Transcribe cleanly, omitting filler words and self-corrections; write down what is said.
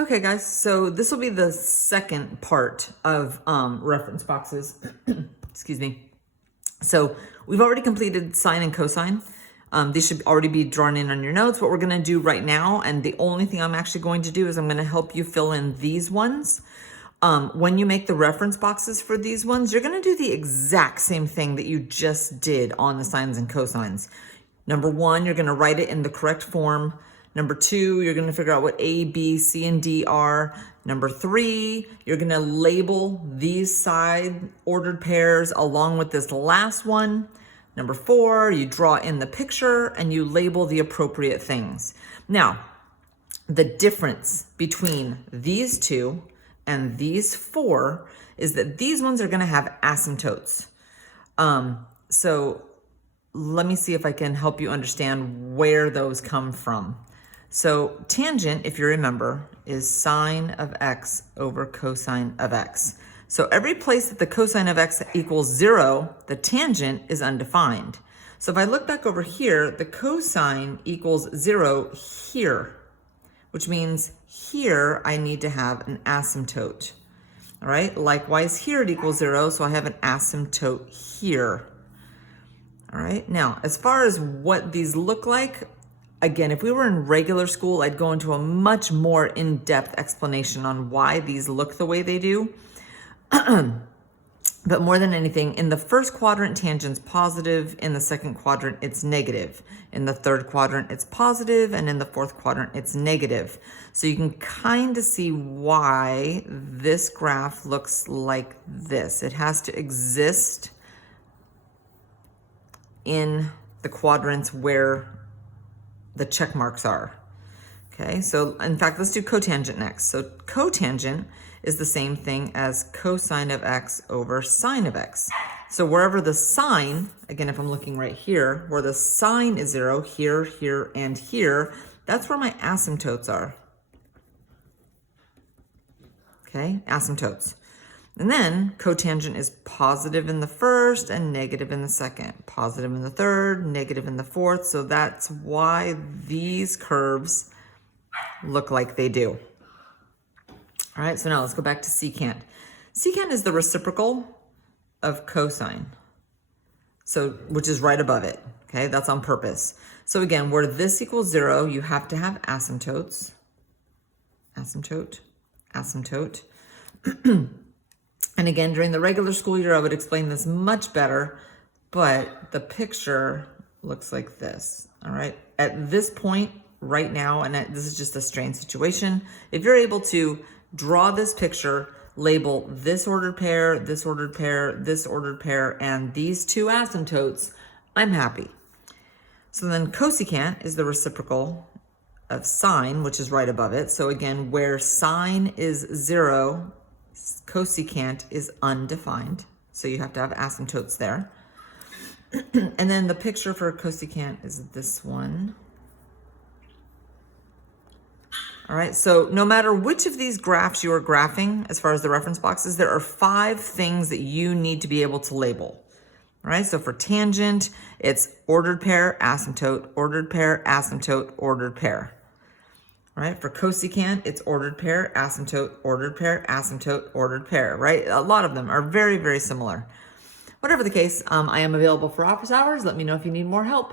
Okay, guys, so this will be the second part of reference boxes. Excuse me. So we've already completed sine and cosine. These should already be drawn in on your notes. What we're going to do right now, and the only thing I'm actually going to do is I'm going to help you fill in these ones. When you make the reference boxes for these ones, you're going to do the exact same thing that you just did on the sines and cosines. Number one, you're going to write it in the correct form. Number two, you're going to figure out what A, B, C, and D are. Number three, you're going to label these side ordered pairs along with this last one. Number four, you draw in the picture and you label the appropriate things. Now, the difference between these two and these four is that these ones are going to have asymptotes. So let me see if I can help you understand where those come from. So tangent, if you remember, is sine of x over cosine of x. So every place that the cosine of x equals 0, the tangent is undefined. So if I look back over here, the cosine equals 0 here, which means here I need to have an asymptote. All right, likewise here it equals 0, so I have an asymptote here. All right, now as far as what these look like, again, if we were in regular school, I'd go into a much more in-depth explanation on why these look the way they do. But more than anything, in the first quadrant, tangent's positive. In the second quadrant, it's negative. In the third quadrant, it's positive. And in the fourth quadrant, it's negative. So you can kind of see why this graph looks like this. It has to exist in the quadrants where the check marks are. Okay, so in fact, let's do cotangent next. So cotangent is the same thing as cosine of x over sine of x. So wherever the sine, again, if I'm looking right here, where the sine is 0, here, here, and here, that's where my asymptotes are. Okay, asymptotes. And then cotangent is positive in the first and negative in the second, positive in the third, negative in the fourth. So that's why these curves look like they do. All right, so now let's go back to secant. Secant is the reciprocal of cosine, so which is right above it. Okay, that's on purpose. So again, where this equals 0, you have to have asymptotes. Asymptote, asymptote. And again, during the regular school year, I would explain this much better, but the picture looks like this, all right? At this point right now, and this is just a strange situation, if you're able to draw this picture, label this ordered pair, this ordered pair, this ordered pair, and these two asymptotes, I'm happy. So then cosecant is the reciprocal of sine, which is right above it. So again, where sine is 0, cosecant is undefined, so you have to have asymptotes there. And then the picture for cosecant is this one. All right, so no matter which of these graphs you are graphing, as far as the reference boxes, there are 5 things that you need to be able to label. All right, so for tangent, it's ordered pair, asymptote, ordered pair, asymptote, ordered pair. All right, for cosecant, it's ordered pair, asymptote, ordered pair, asymptote, ordered pair, right? A lot of them are very, very similar. Whatever the case, I am available for office hours. Let me know if you need more help.